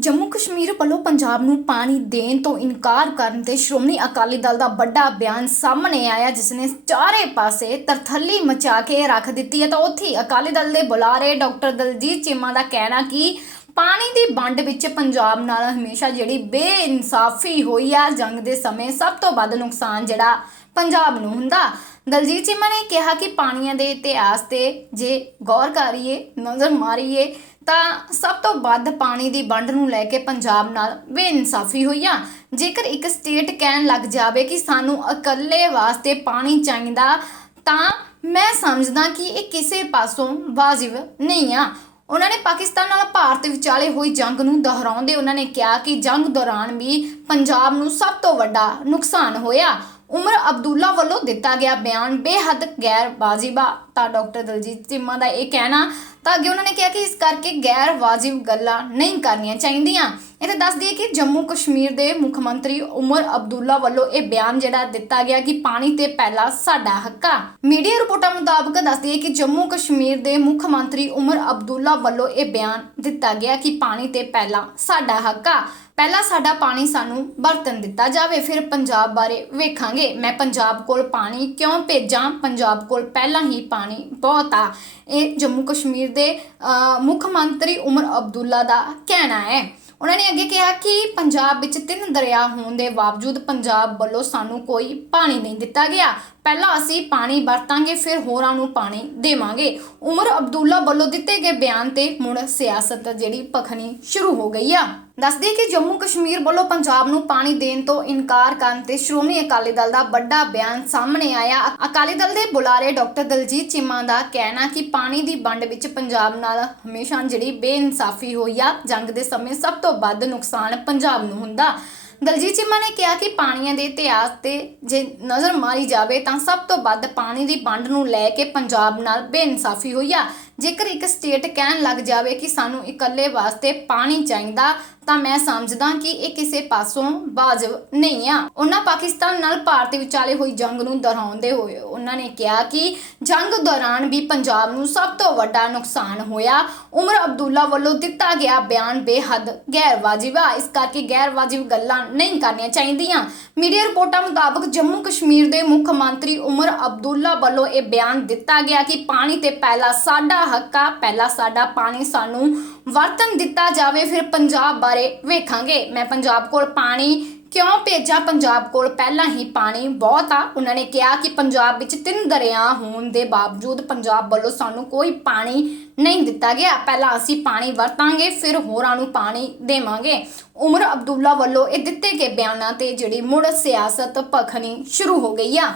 ਜੰਮੂ ਕਸ਼ਮੀਰ ਵੱਲੋਂ ਪੰਜਾਬ ਨੂੰ ਪਾਣੀ ਦੇਣ ਤੋਂ ਇਨਕਾਰ ਕਰਨ ਤੇ ਸ਼੍ਰੋਮਣੀ ਅਕਾਲੀ ਦਲ ਦਾ ਵੱਡਾ ਬਿਆਨ ਸਾਹਮਣੇ ਆਇਆ ਜਿਸ ਨੇ ਚਾਰੇ ਪਾਸੇ ਤਰਥੱਲੀ ਮਚਾ ਕੇ ਰੱਖ ਦਿੱਤੀ ਹੈ। ਤਾਂ ਉੱਥੇ ਹੀ ਅਕਾਲੀ ਦਲ ਦੇ ਬੁਲਾਰੇ ਡਾਕਟਰ ਦਲਜੀਤ ਚੀਮਾ ਦਾ ਕਹਿਣਾ ਕਿ ਪਾਣੀ ਦੀ ਵੰਡ ਵਿੱਚ ਪੰਜਾਬ ਨਾਲ ਹਮੇਸ਼ਾ ਜਿਹੜੀ ਬੇਇਨਸਾਫੀ ਹੋਈ ਆ, ਜੰਗ ਦੇ ਸਮੇਂ ਸਭ ਤੋਂ ਵੱਧ ਨੁਕਸਾਨ ਜਿਹੜਾ ਪੰਜਾਬ ਨੂੰ ਹੁੰਦਾ। ਦਲਜੀਤ ਚੀਮਾ ਨੇ ਕਿਹਾ ਕਿ ਪਾਣੀਆਂ ਦੇ ਇਤਿਹਾਸ ਤੇ ਜੇ ਗੌਰ ਕਰੀਏ, ਨਜ਼ਰ ਮਾਰੀਏ, ਤਾਂ ਸਭ ਤੋਂ ਵੱਧ ਪਾਣੀ ਦੀ ਵੰਡ ਨੂੰ ਲੈ ਕੇ ਪੰਜਾਬ ਨਾਲ ਬੇਇਨਸਾਫੀ ਹੋਈ ਆ। ਜੇਕਰ ਇੱਕ ਸਟੇਟ ਕਹਿਣ ਲੱਗ ਜਾਵੇ ਕਿ ਸਾਨੂੰ ਇਕੱਲੇ ਵਾਸਤੇ ਪਾਣੀ ਚਾਹੀਦਾ, ਤਾਂ ਮੈਂ ਸਮਝਦਾ ਕਿ ਇਹ ਕਿਸੇ ਪਾਸੋਂ ਵਾਜਿਬ ਨਹੀਂ ਆ। ਉਹਨਾਂ ਨੇ ਪਾਕਿਸਤਾਨ ਨਾਲ ਭਾਰਤ ਵਿਚਾਲੇ ਹੋਈ ਜੰਗ ਨੂੰ ਦੁਹਰਾਉਂਦੇ ਉਹਨਾਂ ਨੇ ਕਿਹਾ ਕਿ ਜੰਗ ਦੌਰਾਨ ਵੀ ਪੰਜਾਬ ਨੂੰ ਸਭ ਤੋਂ ਵੱਡਾ ਨੁਕਸਾਨ ਹੋਇਆ। ਉਮਰ ਅਬਦੁੱਲਾ ਵੱਲੋਂ ਦਿੱਤਾ ਗਿਆ ਬਿਆਨ ਬੇਹੱਦ ਗੈਰ ਬਾਜੀਬਾ ਤਾਂ ਡਾਕਟਰ ਦਲਜੀਤ ਚੀਮਾ ਦਾ ਇਹ ਕਹਿਣਾ ਤਾਂ ਅੱਗੇ ਉਹਨਾਂ ਨੇ ਕਿਹਾ ਕਿ ਇਸ ਕਰਕੇ ਗੈਰ ਵਾਜਿਬ ਗੱਲਾਂ ਨਹੀਂ ਕਰਨੀਆਂ ਚਾਹੀਦੀਆਂ। ਇਹ ਦੱਸ ਦਈਏ ਕਿ ਜੰਮੂ ਕਸ਼ਮੀਰ ਦੇ ਮੁੱਖ ਮੰਤਰੀ ਉਮਰ ਅਬਦੁੱਲਾ ਵੱਲੋਂ ਇਹ ਬਿਆਨ ਜਿਹੜਾ ਦਿੱਤਾ ਗਿਆ ਕਿ ਪਾਣੀ ਤੇ ਪਹਿਲਾ ਸਾਡਾ ਹੱਕ ਆ। ਮੀਡੀਆ ਰਿਪੋਰਟਾਂ ਮੁਤਾਬਕ ਦੱਸ ਦਈਏ ਕਿ ਜੰਮੂ ਕਸ਼ਮੀਰ ਦੇ ਮੁੱਖ ਮੰਤਰੀ ਉਮਰ ਅਬਦੁੱਲਾ ਵੱਲੋਂ ਇਹ ਬਿਆਨ ਦਿੱਤਾ ਗਿਆ ਕਿ ਪਾਣੀ ਤੇ ਪਹਿਲਾ ਸਾਡਾ ਹੱਕ ਪਹਿਲਾਂ ਸਾਡਾ ਪਾਣੀ ਸਾਨੂੰ ਵਰਤਨ ਦਿੱਤਾ ਜਾਵੇ, ਫਿਰ ਪੰਜਾਬ ਬਾਰੇ ਵੇਖਾਂਗੇ। ਮੈਂ ਪੰਜਾਬ ਕੋਲ ਪਾਣੀ ਕਿਉਂ ਭੇਜਾਂ? ਪੰਜਾਬ ਕੋਲ ਪਹਿਲਾਂ ਹੀ ਪਾਣੀ ਬਹੁਤ ਆ। ਇਹ ਜੰਮੂ ਕਸ਼ਮੀਰ ਦੇ ਅਹ, ਮੁੱਖ ਮੰਤਰੀ ਉਮਰ ਅਬਦੁੱਲਾ ਦਾ ਕਹਿਣਾ ਹੈ। ਉਹਨਾਂ ਨੇ ਅੱਗੇ ਕਿਹਾ ਕਿ ਪੰਜਾਬ ਵਿੱਚ ਤਿੰਨ ਦਰਿਆ ਹੋਣ ਦੇ ਬਾਵਜੂਦ ਪੰਜਾਬ ਵੱਲੋਂ ਸਾਨੂੰ ਕੋਈ ਪਾਣੀ ਨਹੀਂ ਦਿੱਤਾ ਗਿਆ। ਪਹਿਲਾਂ ਅਸੀਂ ਪਾਣੀ ਵਰਤਾਂਗੇ, ਫਿਰ ਹੋਰਾਂ ਨੂੰ ਪਾਣੀ ਦੇਵਾਂਗੇ। ਉਮਰ ਅਬਦੁੱਲਾ ਵੱਲੋਂ ਦਿੱਤੇ ਗਏ ਬਿਆਨ ਤੇ ਮੁੜ ਸਿਆਸਤ ਜਿਹੜੀ ਭਖਣੀ ਸ਼ੁਰੂ ਹੋ ਗਈ ਆ। ਦੱਸਦੇ ਕਿ ਜੰਮੂ ਕਸ਼ਮੀਰ ਵੱਲੋਂ ਪੰਜਾਬ ਨੂੰ ਪਾਣੀ ਦੇਣ ਤੋਂ ਇਨਕਾਰ ਕਰਨ ਤੇ ਸ਼੍ਰੋਮਣੀ ਅਕਾਲੀ ਦਲ ਦਾ ਵੱਡਾ ਬਿਆਨ ਸਾਹਮਣੇ ਆਇਆ। ਅਕਾਲੀ ਦਲ ਦੇ ਬੁਲਾਰੇ ਡਾਕਟਰ ਦਲਜੀਤ ਚੀਮਾ ਦਾ ਕਹਿਣਾ ਕਿ ਪਾਣੀ ਦੀ ਵੰਡ ਵਿੱਚ ਪੰਜਾਬ ਨਾਲ ਹਮੇਸ਼ਾ ਜਿਹੜੀ ਬੇਇਨਸਾਫੀ ਹੋਈ ਆ, ਜੰਗ ਦੇ ਸਮੇਂ ਸਭ ਤੋਂ ਵੱਧ ਨੁਕਸਾਨ ਪੰਜਾਬ ਨੂੰ ਹੁੰਦਾ। ਦਲਜੀਤ ਚੀਮਾ ਨੇ ਕਿਹਾ ਕਿ ਪਾਣੀਆਂ ਦੇ ਇਤਿਹਾਸ ਤੇ ਜੇ ਨਜ਼ਰ ਮਾਰੀ ਜਾਵੇ ਤਾਂ ਸਭ ਤੋਂ ਵੱਧ ਪਾਣੀ ਦੀ ਵੰਡ ਨੂੰ ਲੈ ਕੇ ਪੰਜਾਬ ਨਾਲ ਬੇਇਨਸਾਫੀ ਹੋਈ ਆ। ਜੇਕਰ ਇੱਕ ਸਟੇਟ ਕਹਿਣ ਲੱਗ ਜਾਵੇ ਕਿ ਸਾਨੂੰ ਇਕੱਲੇ ਵਾਸਤੇ ਪਾਣੀ ਚਾਹੀਦਾ, ਤਾਂ ਮੈਂ ਸਮਝਦਾ ਕਿ ਇਹ ਕਿਸੇ ਪਾਸੋਂ ਵਾਜਬ ਨਹੀਂ ਆ। ਉਹਨਾਂ ਪਾਕਿਸਤਾਨ ਨਾਲ ਭਾਰਤ ਵਿਚਾਲੇ ਹੋਈ ਜੰਗ ਨੂੰ ਦੁਹਰਾਉਂਦੇ ਹੋਏ ਉਹਨਾਂ ਨੇ ਕਿਹਾ ਕਿ ਜੰਗ ਦੌਰਾਨ ਵੀ ਪੰਜਾਬ ਨੂੰ ਸਭ ਤੋਂ ਵੱਡਾ ਨੁਕਸਾਨ ਹੋਇਆ। ਉਮਰ ਅਬਦੁੱਲਾ ਵੱਲੋਂ ਦਿੱਤਾ ਗਿਆ ਬਿਆਨ ਬੇਹੱਦ ਗੈਰ ਵਾਜਿਬ ਆ। ਇਸ ਕਰਕੇ ਗੈਰ ਵਾਜਿਬ ਗੱਲਾਂ ਨਹੀਂ ਕਰਨੀਆਂ ਚਾਹੀਦੀਆਂ। ਮੀਡੀਆ ਰਿਪੋਰਟਾਂ ਮੁਤਾਬਕ ਜੰਮੂ ਕਸ਼ਮੀਰ ਦੇ ਮੁੱਖ ਮੰਤਰੀ ਉਮਰ ਅਬਦੁੱਲਾ ਵੱਲੋਂ ਇਹ ਬਿਆਨ ਦਿੱਤਾ ਗਿਆ ਕਿ ਪਾਣੀ ਤੇ ਪਹਿਲਾ ਸਾਡਾ ਹੱਕ ਆ ਸਾਡਾ ਪਾਣੀ ਸਾਨੂੰ ਵਰਤਨ ਦਿੱਤਾ ਜਾਵੇ, ਫਿਰ ਪੰਜਾਬ ਬਾਰੇ ਵੇਖਾਂਗੇ। ਮੈਂ ਪੰਜਾਬ ਕੋਲ ਪਾਣੀ ਕਿਉਂ ਭੇਜਾਂ? ਪੰਜਾਬ ਕੋਲ ਪਹਿਲਾਂ ਹੀ ਪਾਣੀ ਬਹੁਤ ਆ। ਉਹਨਾਂ ਨੇ ਕਿਹਾ ਕਿ ਪੰਜਾਬ ਵਿੱਚ ਤਿੰਨ ਦਰਿਆ ਹੋਣ ਦੇ ਬਾਵਜੂਦ ਪੰਜਾਬ ਵੱਲੋਂ ਸਾਨੂੰ ਕੋਈ ਪਾਣੀ ਨਹੀਂ ਦਿੱਤਾ ਗਿਆ। ਪਹਿਲਾਂ ਅਸੀਂ ਪਾਣੀ ਵਰਤਾਂਗੇ, ਫਿਰ ਹੋਰਾਂ ਨੂੰ ਪਾਣੀ ਦੇਵਾਂਗੇ। ਉਮਰ ਅਬਦੁੱਲਾ ਵੱਲੋਂ ਇਹ ਦਿੱਤੇ ਗਏ ਬਿਆਨਾਂ ਤੇ ਜਿਹੜੀ ਮੁੜ ਸਿਆਸਤ ਭਖਣੀ ਸ਼ੁਰੂ ਹੋ ਗਈ ਆ।